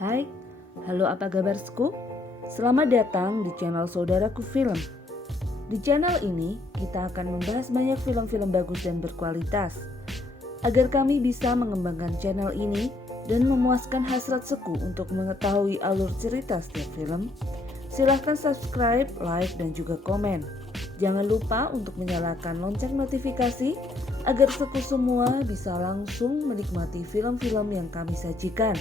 Hai, halo apa kabarsku? Selamat datang di channel Saudaraku Film. Di channel ini kita akan membahas banyak film-film bagus dan berkualitas. Agar kami bisa mengembangkan channel ini dan memuaskan hasrat Seku untuk mengetahui alur cerita setiap film, silahkan subscribe, like, dan juga komen. Jangan lupa untuk menyalakan lonceng notifikasi agar Seku semua bisa langsung menikmati film-film yang kami sajikan.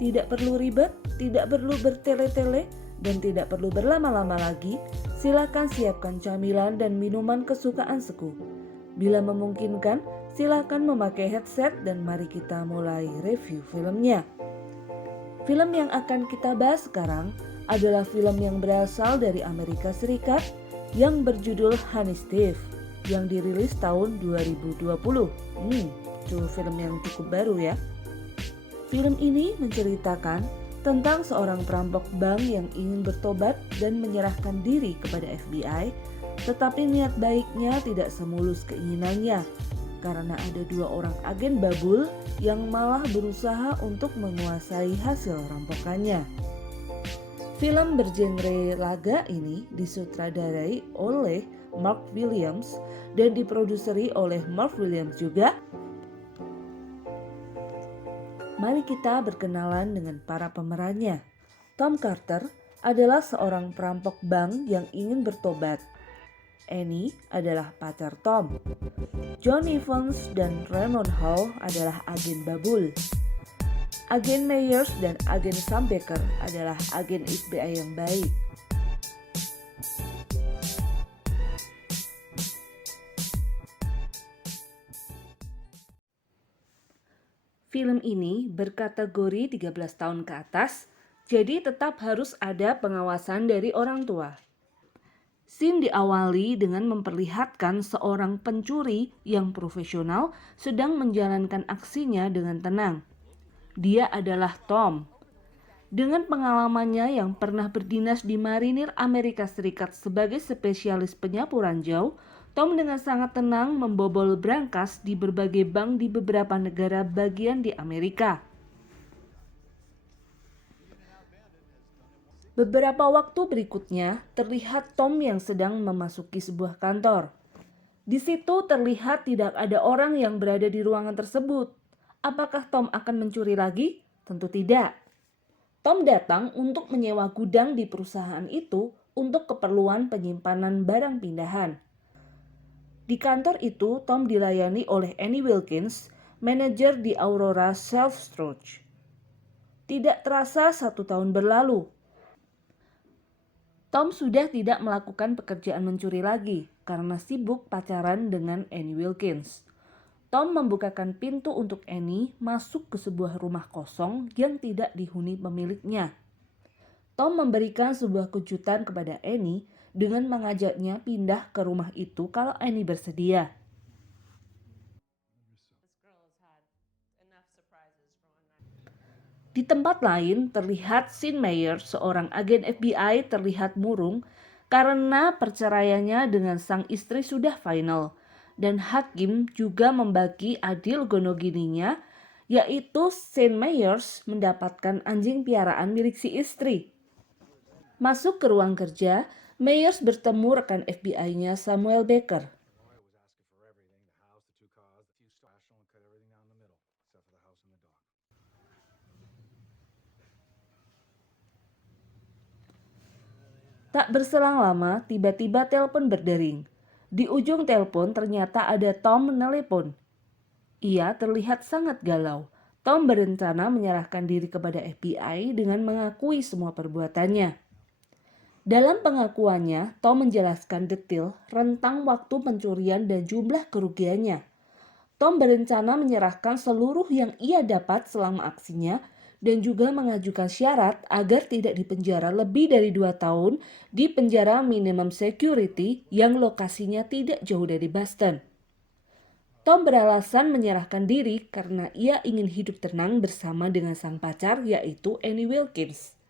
Tidak perlu ribet, tidak perlu bertele-tele, dan tidak perlu berlama-lama lagi. Silakan siapkan camilan dan minuman kesukaan Seku. Bila memungkinkan, silakan memakai headset dan mari kita mulai review filmnya. Film yang akan kita bahas sekarang adalah film yang berasal dari Amerika Serikat yang berjudul Honey Steve yang dirilis tahun 2020. Itu film yang cukup baru ya. Film ini menceritakan tentang seorang perampok bank yang ingin bertobat dan menyerahkan diri kepada FBI, tetapi niat baiknya tidak semulus keinginannya karena ada dua orang agen babul yang malah berusaha untuk menguasai hasil rampokannya. Film bergenre laga ini disutradarai oleh Mark Williams dan diproduseri oleh Mark Williams juga. Mari kita berkenalan dengan para pemerannya. Tom Carter adalah seorang perampok bank yang ingin bertobat. Annie adalah pacar Tom. John Evans dan Raymond Hall adalah agen babul. Agen Meyers dan agen Sam Baker adalah agen FBI yang baik. Film ini berkategori 13 tahun ke atas, jadi tetap harus ada pengawasan dari orang tua. Scene diawali dengan memperlihatkan seorang pencuri yang profesional sedang menjalankan aksinya dengan tenang. Dia adalah Tom. Dengan pengalamannya yang pernah berdinas di Marinir Amerika Serikat sebagai spesialis penyapu ranjau, Tom dengan sangat tenang membobol brankas di berbagai bank di beberapa negara bagian di Amerika. Beberapa waktu berikutnya, terlihat Tom yang sedang memasuki sebuah kantor. Di situ terlihat tidak ada orang yang berada di ruangan tersebut. Apakah Tom akan mencuri lagi? Tentu tidak. Tom datang untuk menyewa gudang di perusahaan itu untuk keperluan penyimpanan barang pindahan. Di kantor itu, Tom dilayani oleh Annie Wilkins, manajer di Aurora Self Storage. Tidak terasa 1 tahun berlalu. Tom sudah tidak melakukan pekerjaan mencuri lagi karena sibuk pacaran dengan Annie Wilkins. Tom membukakan pintu untuk Annie masuk ke sebuah rumah kosong yang tidak dihuni pemiliknya. Tom memberikan sebuah kejutan kepada Annie dengan mengajaknya pindah ke rumah itu kalau Annie bersedia. Di tempat lain terlihat Sean Mayer, seorang agen FBI terlihat murung karena perceraiannya dengan sang istri sudah final. Dan hakim juga membagi adil gonogininya, yaitu Sean Myers mendapatkan anjing piaraan milik si istri. Masuk ke ruang kerja, Myers bertemu rekan FBI-nya Samuel Baker. Tak berselang lama, tiba-tiba telepon berdering. Di ujung telepon ternyata ada Tom menelepon. Ia terlihat sangat galau. Tom berencana menyerahkan diri kepada FBI dengan mengakui semua perbuatannya. Dalam pengakuannya, Tom menjelaskan detail rentang waktu pencurian dan jumlah kerugiannya. Tom berencana menyerahkan seluruh yang ia dapat selama aksinya dan juga mengajukan syarat agar tidak dipenjara lebih dari 2 tahun di penjara minimum security yang lokasinya tidak jauh dari Boston. Tom beralasan menyerahkan diri karena ia ingin hidup tenang bersama dengan sang pacar yaitu Annie Wilkins.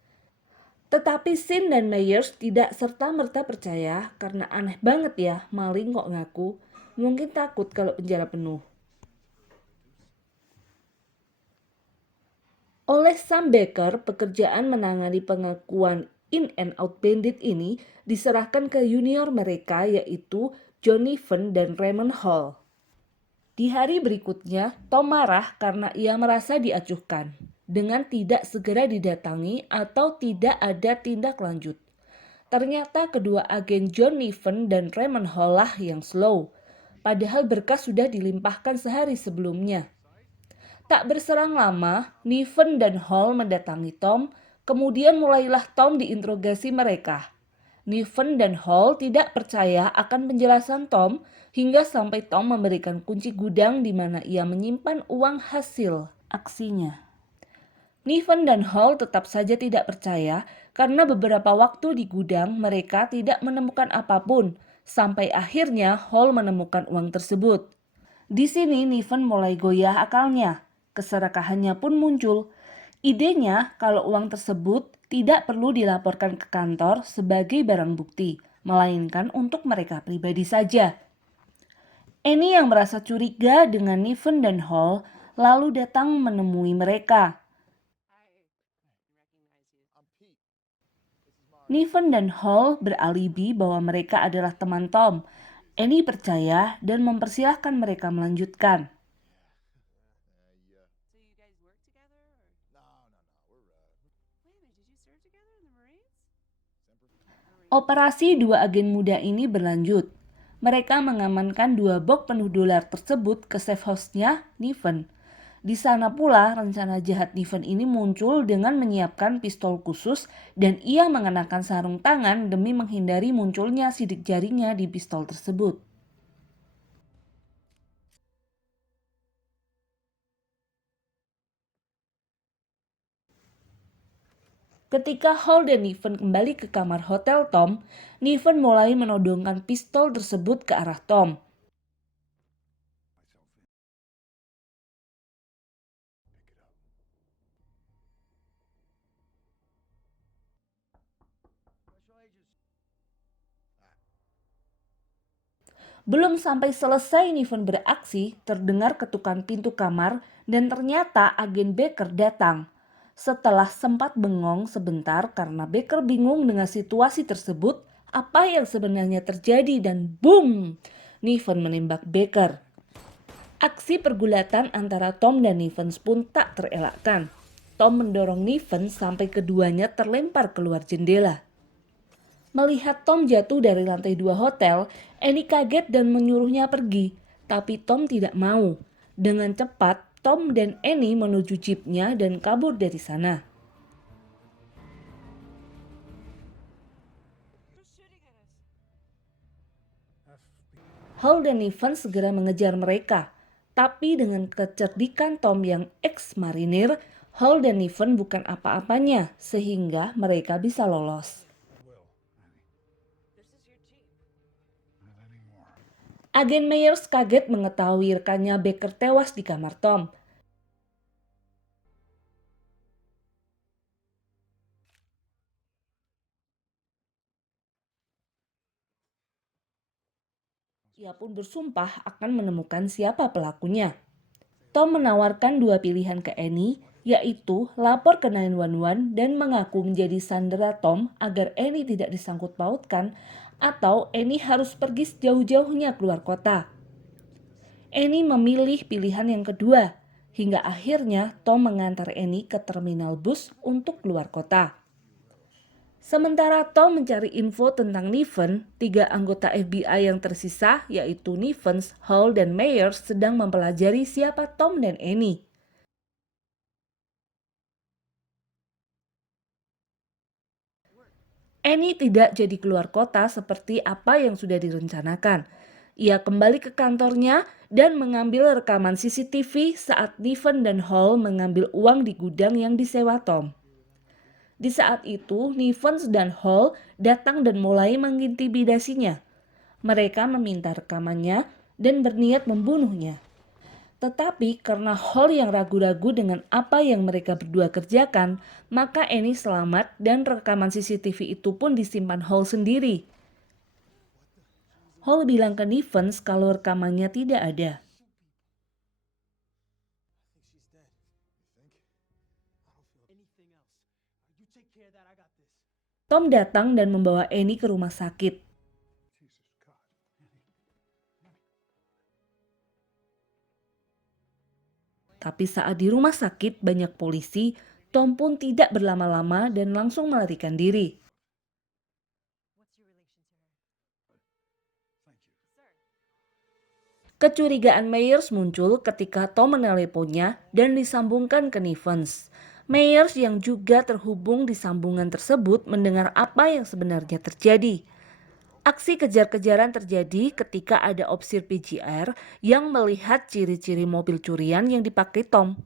Tetapi Sean dan Myers tidak serta-merta percaya karena aneh banget ya maling kok ngaku, mungkin takut kalau penjara penuh. Oleh Sam Baker, pekerjaan menangani pengakuan in and out bandit ini diserahkan ke junior mereka yaitu John Niven dan Raymond Hall. Di hari berikutnya, Tom marah karena ia merasa diacuhkan dengan tidak segera didatangi atau tidak ada tindak lanjut. Ternyata kedua agen John Niven dan Raymond Hall lah yang slow, padahal berkas sudah dilimpahkan sehari sebelumnya. Tak berserang lama, Niven dan Hall mendatangi Tom, kemudian mulailah Tom diinterogasi mereka. Niven dan Hall tidak percaya akan penjelasan Tom hingga sampai Tom memberikan kunci gudang di mana ia menyimpan uang hasil aksinya. Niven dan Hall tetap saja tidak percaya karena beberapa waktu di gudang mereka tidak menemukan apapun, sampai akhirnya Hall menemukan uang tersebut. Di sini Niven mulai goyah akalnya, keserakahannya pun muncul. Idenya kalau uang tersebut tidak perlu dilaporkan ke kantor sebagai barang bukti, melainkan untuk mereka pribadi saja. Annie yang merasa curiga dengan Niven dan Hall lalu datang menemui mereka. Niven dan Hall beralibi bahwa mereka adalah teman Tom. Annie percaya dan mempersilahkan mereka melanjutkan. Operasi dua agen muda ini berlanjut. Mereka mengamankan 2 box penuh dolar tersebut ke safe house-nya Niven. Di sana pula rencana jahat Niven ini muncul dengan menyiapkan pistol khusus dan ia mengenakan sarung tangan demi menghindari munculnya sidik jarinya di pistol tersebut. Ketika Hall dan Niven kembali ke kamar hotel Tom, Niven mulai menodongkan pistol tersebut ke arah Tom. Belum sampai selesai Niven beraksi, terdengar ketukan pintu kamar dan ternyata agen Baker datang. Setelah sempat bengong sebentar karena Baker bingung dengan situasi tersebut, apa yang sebenarnya terjadi dan boom! Niven menembak Baker. Aksi pergulatan antara Tom dan Niven pun tak terelakkan. Tom mendorong Niven sampai keduanya terlempar keluar jendela. Melihat Tom jatuh dari lantai 2 hotel, Annie kaget dan menyuruhnya pergi. Tapi Tom tidak mau. Dengan cepat, Tom dan Annie menuju jeepnya dan kabur dari sana. Hall dan Niven segera mengejar mereka. Tapi dengan kecerdikan Tom yang ex-marinir, Hall dan Niven bukan apa-apanya sehingga mereka bisa lolos. Agen Myers kaget mengetahui rekannya Baker tewas di kamar Tom. Ia pun bersumpah akan menemukan siapa pelakunya. Tom menawarkan 2 pilihan ke Annie, yaitu lapor ke 911 dan mengaku menjadi sandera Tom agar Annie tidak disangkut pautkan, atau Annie harus pergi sejauh-jauhnya keluar kota. Annie memilih pilihan yang kedua, hingga akhirnya Tom mengantar Annie ke terminal bus untuk keluar kota. Sementara Tom mencari info tentang Niven, 3 anggota FBI yang tersisa, yaitu Nivens, Hall, dan Myers sedang mempelajari siapa Tom dan Annie. Annie tidak jadi keluar kota seperti apa yang sudah direncanakan. Ia kembali ke kantornya dan mengambil rekaman CCTV saat Niven dan Hall mengambil uang di gudang yang disewa Tom. Di saat itu, Nivens dan Hall datang dan mulai mengintimidasinya. Mereka meminta rekamannya dan berniat membunuhnya. Tetapi karena Hall yang ragu-ragu dengan apa yang mereka berdua kerjakan, maka Annie selamat dan rekaman CCTV itu pun disimpan Hall sendiri. Hall bilang ke Nivens kalau rekamannya tidak ada. Tom datang dan membawa Annie ke rumah sakit. Tapi saat di rumah sakit banyak polisi, Tom pun tidak berlama-lama dan langsung melarikan diri. Kecurigaan Myers muncul ketika Tom meneleponnya dan disambungkan ke Nivens. Myers yang juga terhubung di sambungan tersebut mendengar apa yang sebenarnya terjadi. Aksi kejar-kejaran terjadi ketika ada opsir PGR yang melihat ciri-ciri mobil curian yang dipakai Tom.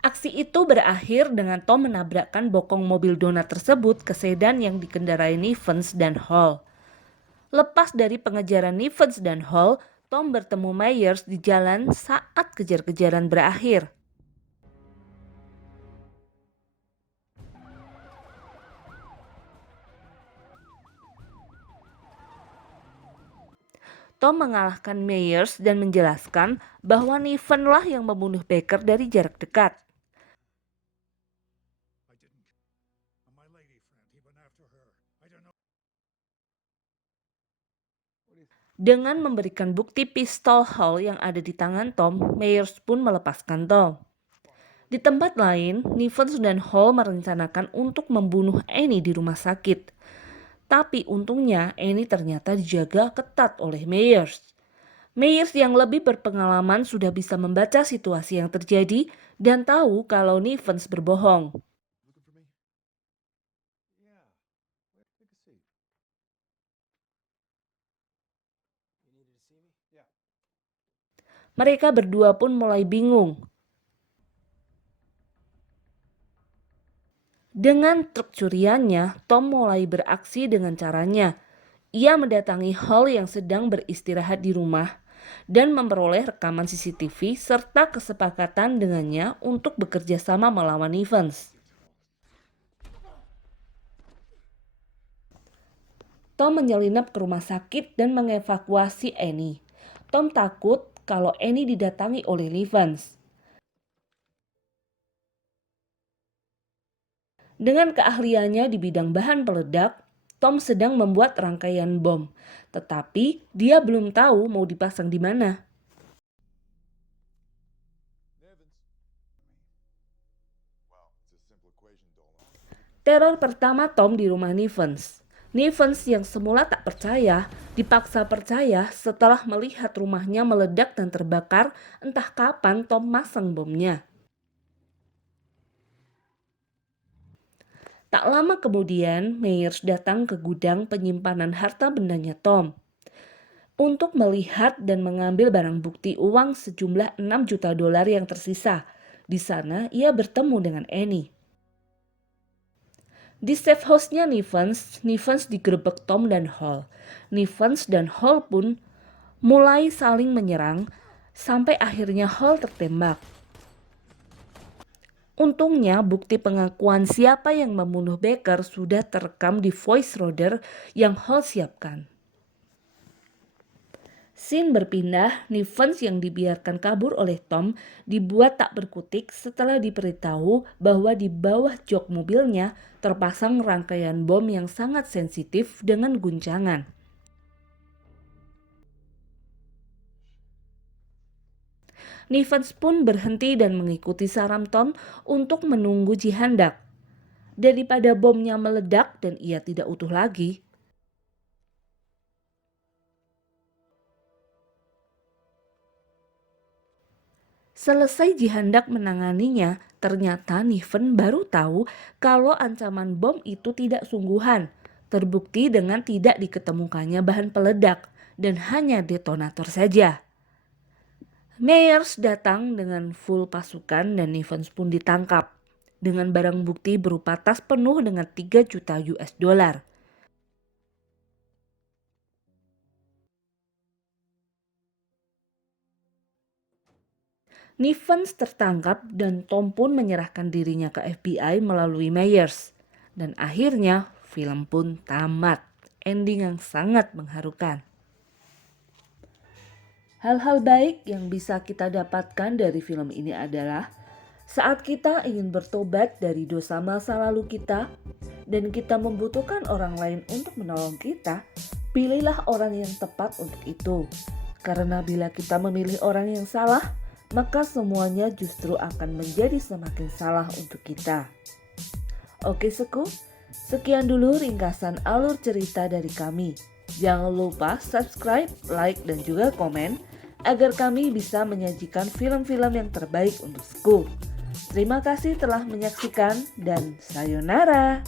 Aksi itu berakhir dengan Tom menabrakkan bokong mobil donat tersebut ke sedan yang dikendarai Nivens dan Hall. Lepas dari pengejaran Nivens dan Hall, Tom bertemu Myers di jalan saat kejar-kejaran berakhir. Tom mengalahkan Myers dan menjelaskan bahwa Niven lah yang membunuh Baker dari jarak dekat. Dengan memberikan bukti pistol Hall yang ada di tangan Tom, Myers pun melepaskan Tom. Di tempat lain, Nivens dan Hall merencanakan untuk membunuh Annie di rumah sakit. Tapi untungnya Annie ternyata dijaga ketat oleh Myers. Myers yang lebih berpengalaman sudah bisa membaca situasi yang terjadi dan tahu kalau Nivens berbohong. Mereka berdua pun mulai bingung. Dengan truk curiannya, Tom mulai beraksi dengan caranya. Ia mendatangi Hall yang sedang beristirahat di rumah dan memperoleh rekaman CCTV serta kesepakatan dengannya untuk bekerja sama melawan Nivens. Tom menyelinap ke rumah sakit dan mengevakuasi Annie. Tom takut kalau Annie didatangi oleh Nivens. Dengan keahliannya di bidang bahan peledak, Tom sedang membuat rangkaian bom, tetapi dia belum tahu mau dipasang di mana. Teror pertama Tom di rumah Nivens. Nivens yang semula tak percaya, dipaksa percaya setelah melihat rumahnya meledak dan terbakar entah kapan Tom masang bomnya. Tak lama kemudian, Myers datang ke gudang penyimpanan harta bendanya Tom untuk melihat dan mengambil barang bukti uang sejumlah 6 juta dolar yang tersisa. Di sana ia bertemu dengan Annie. Di safe house-nya Nivens digerebek Tom dan Hall. Nivens dan Hall pun mulai saling menyerang sampai akhirnya Hall tertembak. Untungnya bukti pengakuan siapa yang membunuh Baker sudah terekam di voice recorder yang Hall siapkan. Scene berpindah, Nivens yang dibiarkan kabur oleh Tom dibuat tak berkutik setelah diberitahu bahwa di bawah jok mobilnya terpasang rangkaian bom yang sangat sensitif dengan guncangan. Nivens pun berhenti dan mengikuti saran Tom untuk menunggu jihandak. Daripada bomnya meledak dan ia tidak utuh lagi, selesai jihandak menanganinya, ternyata Niven baru tahu kalau ancaman bom itu tidak sungguhan. Terbukti dengan tidak diketemukannya bahan peledak dan hanya detonator saja. Myers datang dengan full pasukan dan Nivens pun ditangkap dengan barang bukti berupa tas penuh dengan 3 juta US dollar. Nivens tertangkap dan Tom pun menyerahkan dirinya ke FBI melalui Myers. Dan akhirnya film pun tamat. Ending yang sangat mengharukan. Hal-hal baik yang bisa kita dapatkan dari film ini adalah saat kita ingin bertobat dari dosa masa lalu kita dan kita membutuhkan orang lain untuk menolong kita, pilihlah orang yang tepat untuk itu. Karena bila kita memilih orang yang salah, maka semuanya justru akan menjadi semakin salah untuk kita. Oke Seku, sekian dulu ringkasan alur cerita dari kami. Jangan lupa subscribe, like, dan juga komen agar kami bisa menyajikan film-film yang terbaik untuk Seku. Terima kasih telah menyaksikan dan sayonara.